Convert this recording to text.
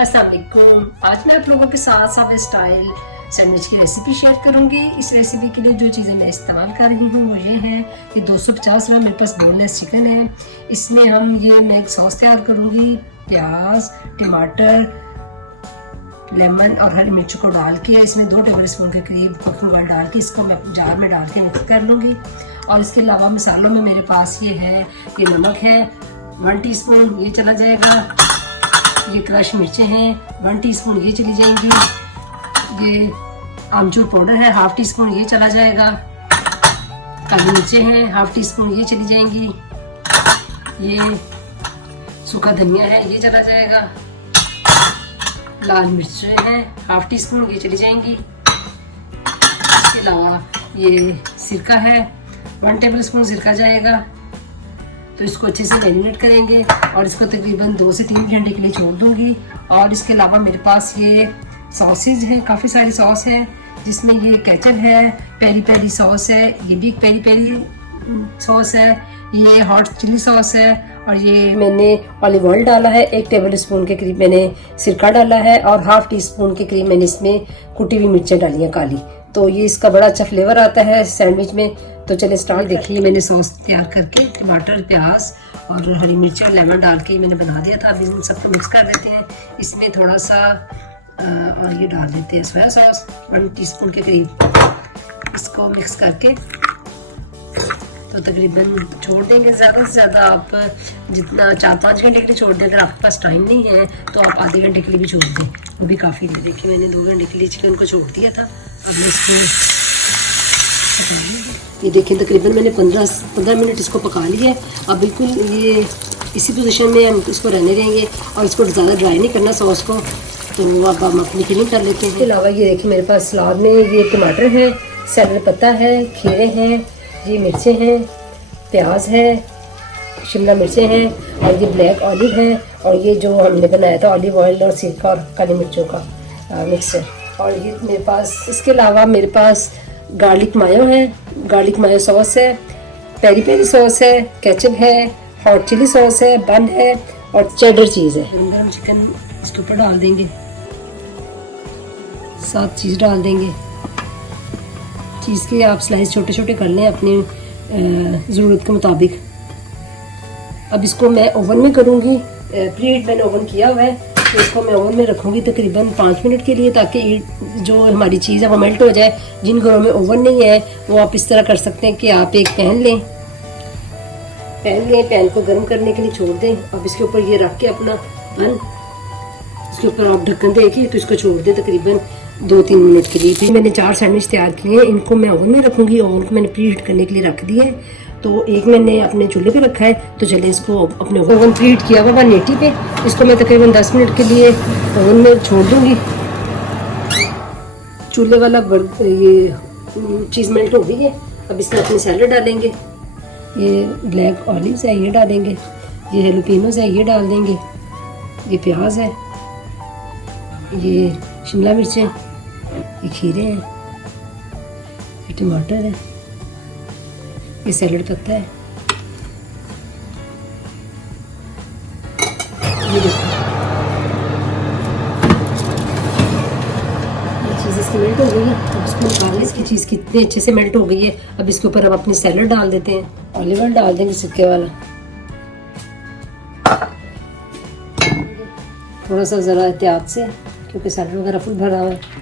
अस्सलाम वालेकुम। आज मैं आप लोगों के साथ सब स्टाइल सैंडविच की रेसिपी शेयर करूंगी। इस रेसिपी के लिए जो चीज़ें मैं इस्तेमाल कर रही हूँ वो ये हैं कि 250 ग्राम मेरे पास बोनलेस चिकन है। इसमें मैं एक सॉस तैयार करूंगी। प्याज, टमाटर, लेमन और हरी मिर्च को डाल के इसमें 2 टेबल स्पून के करीब कुकिंग ऑयल डाल के इसको मैं जार में डाल के मिक्स कर लूँगी। और इसके अलावा मसालों में मेरे पास ये है कि नमक है 1 टीस्पून, ये चला जाएगा। ये क्रश मिर्चें हैं 1 टीस्पून, ये चली जाएंगी। ये आमचूर पाउडर है 1/2 टीस्पून, ये चला जाएगा। काली मिर्चें हैं 1/2 टीस्पून, ये चली जाएंगी। ये सूखा धनिया है, ये चला जाएगा। लाल मिर्चें हैं 1/2 टीस्पून, ये चली जाएंगी। इसके अलावा ये सिरका है 1 टेबल स्पून सिरका जाएगा। तो इसको अच्छे से मैरिनेट करेंगे और इसको तकरीबन 2 से 3 घंटे के लिए छोड़ दूंगी। और इसके अलावा मेरे पास ये सॉसेज हैं, काफ़ी सारी सॉस है, जिसमें ये केचप है, पेरी पेरी सॉस है, ये भी पेरी पेरी सॉस है, ये हॉट चिली सॉस है, और ये मैंने ऑलिव ऑयल डाला है 1 टेबल स्पून के करीब मैंने सिरका डाला है, और 1/2 टीस्पून के करीब मैंने इसमें कुटी हुई मिर्चें डाली हैं काली। तो ये इसका बड़ा अच्छा फ्लेवर आता है सैंडविच में। तो चले स्टार्ट। देखिए मैंने सॉस तैयार करके टमाटर, प्याज और हरी मिर्ची और लेमन डाल के मैंने बना दिया था। अभी इन सबको मिक्स कर देते हैं। इसमें थोड़ा सा और ये डाल देते हैं सोया सॉस 1 टीस्पून के करीब। इसको मिक्स करके तो तकरीबन छोड़ देंगे। ज़्यादा से ज़्यादा आप जितना 4-5 घंटे के लिए छोड़ दें। अगर आपके पास टाइम नहीं है तो आप आधे घंटे के लिए भी छोड़ दें, वो भी काफ़ी है। देखिए मैंने 2 घंटे के लिए चिकन को छोड़ दिया था। अब मैं इसको ये देखिए तकरीबन मैंने 15 मिनट इसको पका लिया है। अब बिल्कुल ये इसी पोजीशन में हम इसको रहने देंगे और इसको ज़्यादा ड्राई नहीं करना सॉस को। तो अब हम अपनी फिलिंग कर लेते हैं। इसके अलावा ये देखिए मेरे पास सलाद में ये टमाटर है, सैलड पत्ता है, खीरे हैं, ये मिर्चें हैं, प्याज है, शिमला मिर्चें हैं, और ये ब्लैक ऑलिव है, और ये जो हमने बनाया था ऑलिव ऑयल और सिरका और काली मिर्चों का मिक्सचर। और ये मेरे पास इसके अलावा मेरे पास गार्लिक मायो है, गार्लिक मायो सॉस है, पेरी पेरी सॉस है, केचप है, हॉट चिली सॉस है, बन है, और चेडर चीज़ है। गरम चिकन इसके ऊपर डाल देंगे, 7 चीज़ डाल देंगे। चीज़ के आप स्लाइस छोटे छोटे कर लें अपनी ज़रूरत के मुताबिक। अब इसको मैं ओवन में करूँगी। प्रीहीट मैंने ओवन किया हुआ है, तो इसको मैं ओवन में रखूँगी तकरीबन 5 मिनट के लिए, ताकि जो हमारी चीज़ है वो मेल्ट हो जाए। जिन घरों में ओवन नहीं है वो आप इस तरह कर सकते हैं कि आप एक पैन लें, पैन को गर्म करने के लिए छोड़ दें। अब इसके ऊपर ये रख के अपना पैन, इसके ऊपर आप ढक्कन दे के तो इसको छोड़ दें तकरीबन 2-3 मिनट के लिए। फिर मैंने 4 सैंडविच तैयार किए हैं, इनको मैं ओवन में रखूँगी। ओवन को मैंने प्रीहीट करने के लिए रख दिया है। तो एक मैंने अपने चूल्हे पे रखा है, तो चलिए इसको अपने ओवन प्रीहीट किया हुआ 180 पे, इसको मैं तकरीबन 10 मिनट के लिए ओवन में छोड़ दूँगी। चूल्हे वाला ये चीज़ मेल्ट हो गई है। अब इसमें अपनी सैलड डालेंगे। ये ब्लैक ऑलिव्स है, ये डालेंगे। ये हैलोपिनोस है, ये डाल देंगे। ये प्याज है, ये शिमला मिर्चें, ये खीरे हैं, ये टमाटर है, ये सैलड पत्ता है। ये देखो ये चीज़ इसकी मेल्ट हो गई है। अब इसको निकाल लें। इसकी चीज़ कितनी अच्छे से मेल्ट हो गई है। अब इसके ऊपर हम अपनी सैलड डाल देते हैं। ऑलिव ऑयल डाल देंगे सिरके वाला, थोड़ा सा ज़रा एहतियात से, क्योंकि सैलड वगैरह फुल भरा हुआ है।